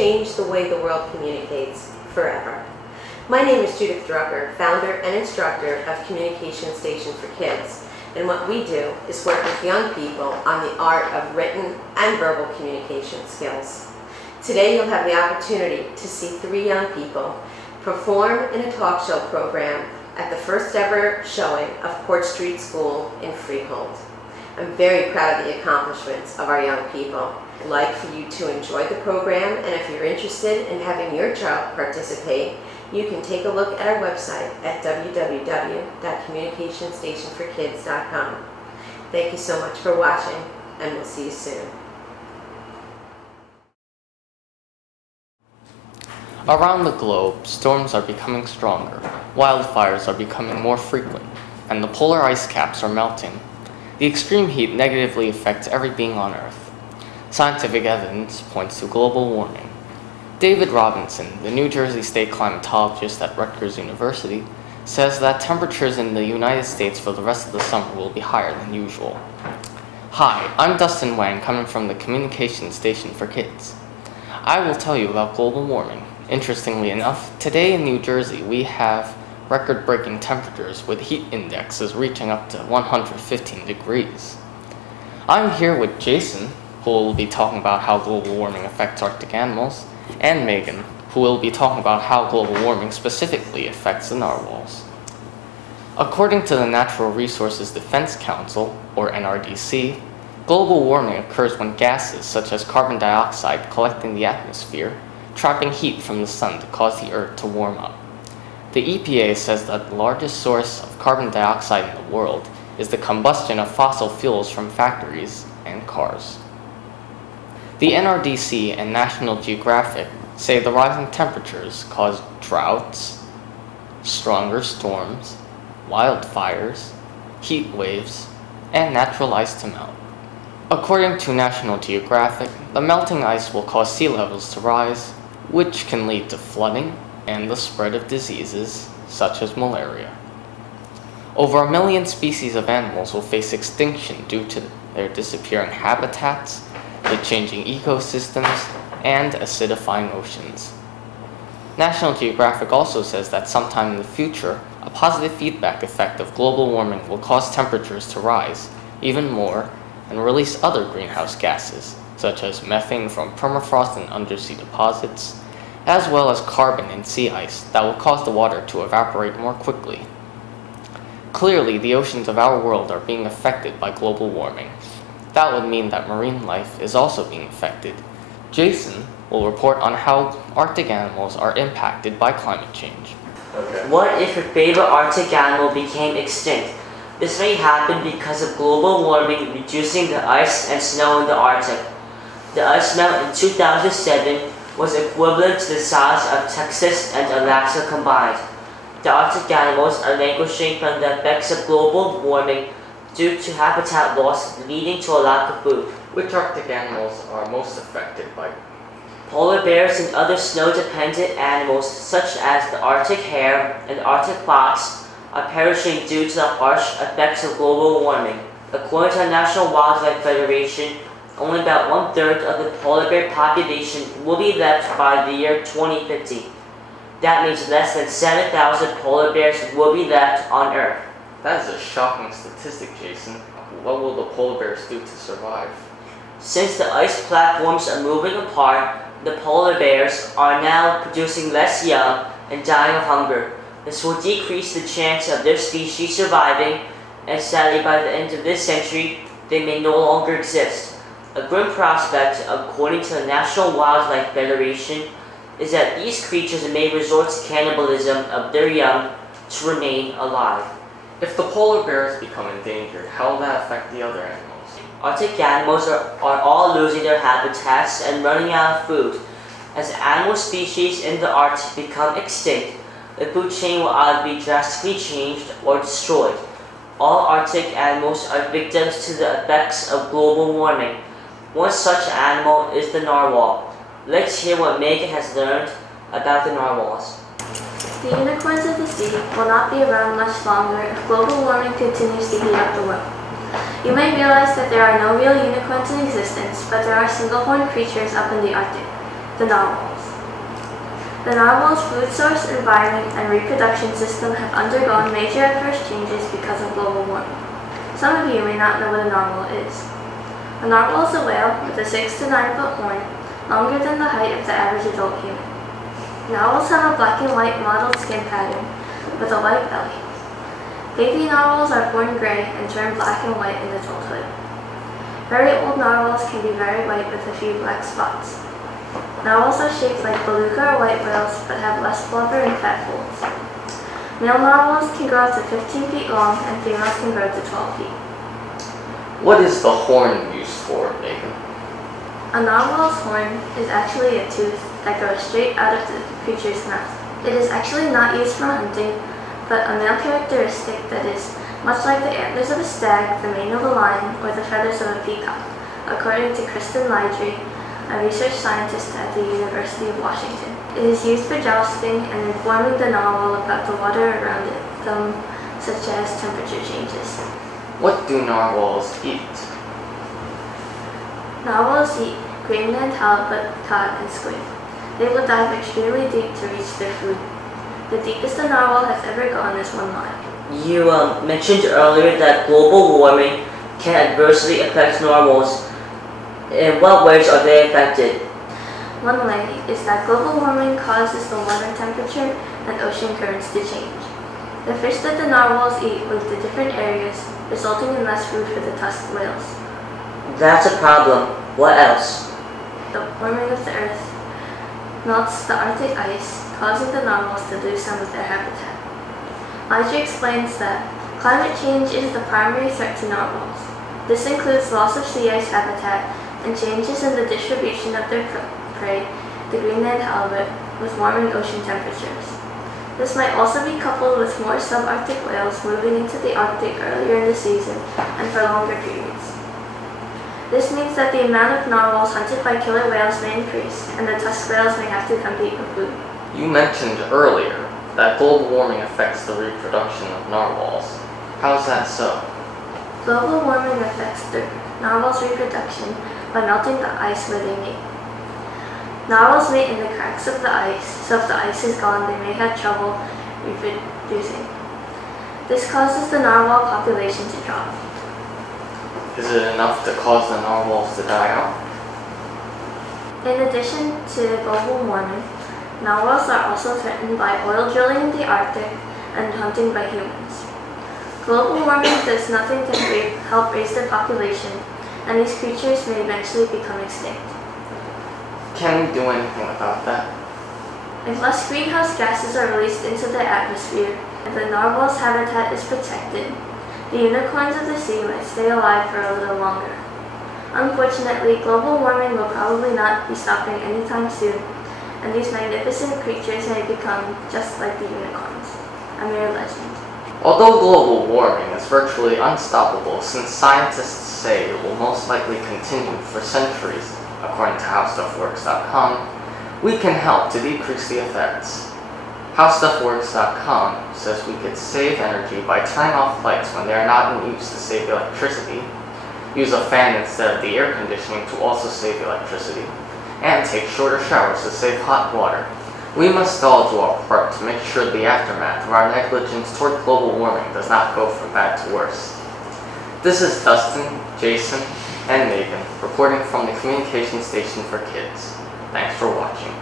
change the way the world communicates forever. My name is Judith Drucker, founder and instructor of Communication Station for Kids, and what we do is work with young people on the art of written and verbal communication skills. Today you'll have the opportunity to see 3 young people perform in a talk show program at the first ever showing of Court Street School in Freehold. I'm very proud of the accomplishments of our young people. I'd like for you to enjoy the program, and if you're interested in having your child participate, you can take a look at our website at www.communicationstationforkids.com. Thank you so much for watching, and we'll see you soon. Around the globe, storms are becoming stronger, wildfires are becoming more frequent, and the polar ice caps are melting. The extreme heat negatively affects every being on Earth. Scientific evidence points to global warming. David Robinson, the New Jersey State climatologist at Rutgers University, says that temperatures in the United States for the rest of the summer will be higher than usual. Hi, I'm Dustin Wang, coming from the Communication Station for Kids. I will tell you about global warming. Interestingly enough, today in New Jersey we have record-breaking temperatures with heat indexes reaching up to 115 degrees. I'm here with Jason, who will be talking about how global warming affects Arctic animals, and Megan, who will be talking about how global warming specifically affects the narwhals. According to the Natural Resources Defense Council, or NRDC, global warming occurs when gases such as carbon dioxide collect in the atmosphere, trapping heat from the sun to cause the Earth to warm up. The EPA says that the largest source of carbon dioxide in the world is the combustion of fossil fuels from factories and cars. The NRDC and National Geographic say the rising temperatures cause droughts, stronger storms, wildfires, heat waves, and natural ice to melt. According to National Geographic, the melting ice will cause sea levels to rise, which can lead to flooding and the spread of diseases such as malaria. Over 1 million species of animals will face extinction due to their disappearing habitats, the changing ecosystems, and acidifying oceans. National Geographic also says that sometime in the future, a positive feedback effect of global warming will cause temperatures to rise even more and release other greenhouse gases, such as methane from permafrost and undersea deposits, as well as carbon in sea ice that will cause the water to evaporate more quickly. Clearly, the oceans of our world are being affected by global warming. That would mean that marine life is also being affected. Jason will report on how Arctic animals are impacted by climate change. What if your favorite Arctic animal became extinct? This may happen because of global warming reducing the ice and snow in the Arctic. The ice melt in 2007 was equivalent to the size of Texas and Alaska combined. The Arctic animals are languishing from the effects of global warming due to habitat loss leading to a lack of food. Which Arctic animals are most affected by? Polar bears and other snow-dependent animals such as the Arctic hare and Arctic fox are perishing due to the harsh effects of global warming. According to the National Wildlife Federation, only about 1/3 of the polar bear population will be left by the year 2050. That means less than 7,000 polar bears will be left on Earth. That is a shocking statistic, Jason. What will the polar bears do to survive? Since the ice platforms are moving apart, the polar bears are now producing less young and dying of hunger. This will decrease the chance of their species surviving, and sadly by the end of this century, they may no longer exist. A grim prospect, according to the National Wildlife Federation, is that these creatures may resort to cannibalism of their young to remain alive. If the polar bears become endangered, how will that affect the other animals? Arctic animals are all losing their habitats and running out of food. As animal species in the Arctic become extinct, the food chain will either be drastically changed or destroyed. All Arctic animals are victims to the effects of global warming. One such animal is the narwhal. Let's hear what Megan has learned about the narwhals. The unicorns of the sea will not be around much longer if global warming continues to heat up the world. You may realize that there are no real unicorns in existence, but there are single-horned creatures up in the Arctic, the narwhals. The narwhal's food source, environment, and reproduction system have undergone major adverse changes because of global warming. Some of you may not know what a narwhal is. A narwhal is a whale with a 6 to 9 foot horn, longer than the height of the average adult human. Narwhals have a black and white mottled skin pattern with a white belly. Baby narwhals are born gray and turn black and white in adulthood. Very old narwhals can be very white with a few black spots. Narwhals are shaped like beluga or white whales but have less blubber and fat folds. Male narwhals can grow up to 15 feet long and females can grow to 12 feet. What is the horn used for, Megan? A narwhal's horn is actually a tooth that grows straight out of the creature's mouth. It is actually not used for hunting, but a male characteristic that is much like the antlers of a stag, the mane of a lion, or the feathers of a peacock, according to Kristen Lidry, a research scientist at the University of Washington. It is used for jousting and informing the narwhal about the water around them, such as temperature changes. What do narwhals eat? Narwhals eat Greenland halibut, cod, and squid. They will dive extremely deep to reach their food. The deepest a narwhal has ever gone is 1 mile. You mentioned earlier that global warming can adversely affect narwhals. In what ways are they affected? One way is that global warming causes the water temperature and ocean currents to change. The fish that the narwhals eat move to different areas, resulting in less food for the tusked whales. That's a problem. What else? The warming of the earth melts the Arctic ice, causing the narwhals to lose some of their habitat. Lidry explains that climate change is the primary threat to narwhals. This includes loss of sea ice habitat and changes in the distribution of their prey, the Greenland halibut, with warming ocean temperatures. This might also be coupled with more subarctic whales moving into the Arctic earlier in the season and for longer periods. This means that the amount of narwhals hunted by killer whales may increase, and the tusked whales may have to compete for food. You mentioned earlier that global warming affects the reproduction of narwhals. How is that so? Global warming affects the narwhal's reproduction by melting the ice where they mate. Narwhals mate in the cracks of the ice, so if the ice is gone, they may have trouble reproducing. This causes the narwhal population to drop. Is it enough to cause the narwhals to die out? In addition to global warming, narwhals are also threatened by oil drilling in the Arctic and hunting by humans. Global warming does nothing to help raise their population, and these creatures may eventually become extinct. Can we do anything about that? If less greenhouse gases are released into the atmosphere and the narwhal's habitat is protected, the unicorns of the sea might stay alive for a little longer. Unfortunately, global warming will probably not be stopping anytime soon, and these magnificent creatures may become just like the unicorns, a mere legend. Although global warming is virtually unstoppable, since scientists say it will most likely continue for centuries, according to HowStuffWorks.com, we can help to decrease the effects. HowStuffWorks.com says we could save energy by turning off lights when they are not in use to save electricity, use a fan instead of the air conditioning to also save electricity, and take shorter showers to save hot water. We must all do our part to make sure the aftermath of our negligence toward global warming does not go from bad to worse. This is Dustin, Jason, and Megan reporting from the Communication Station for Kids. Thanks for watching.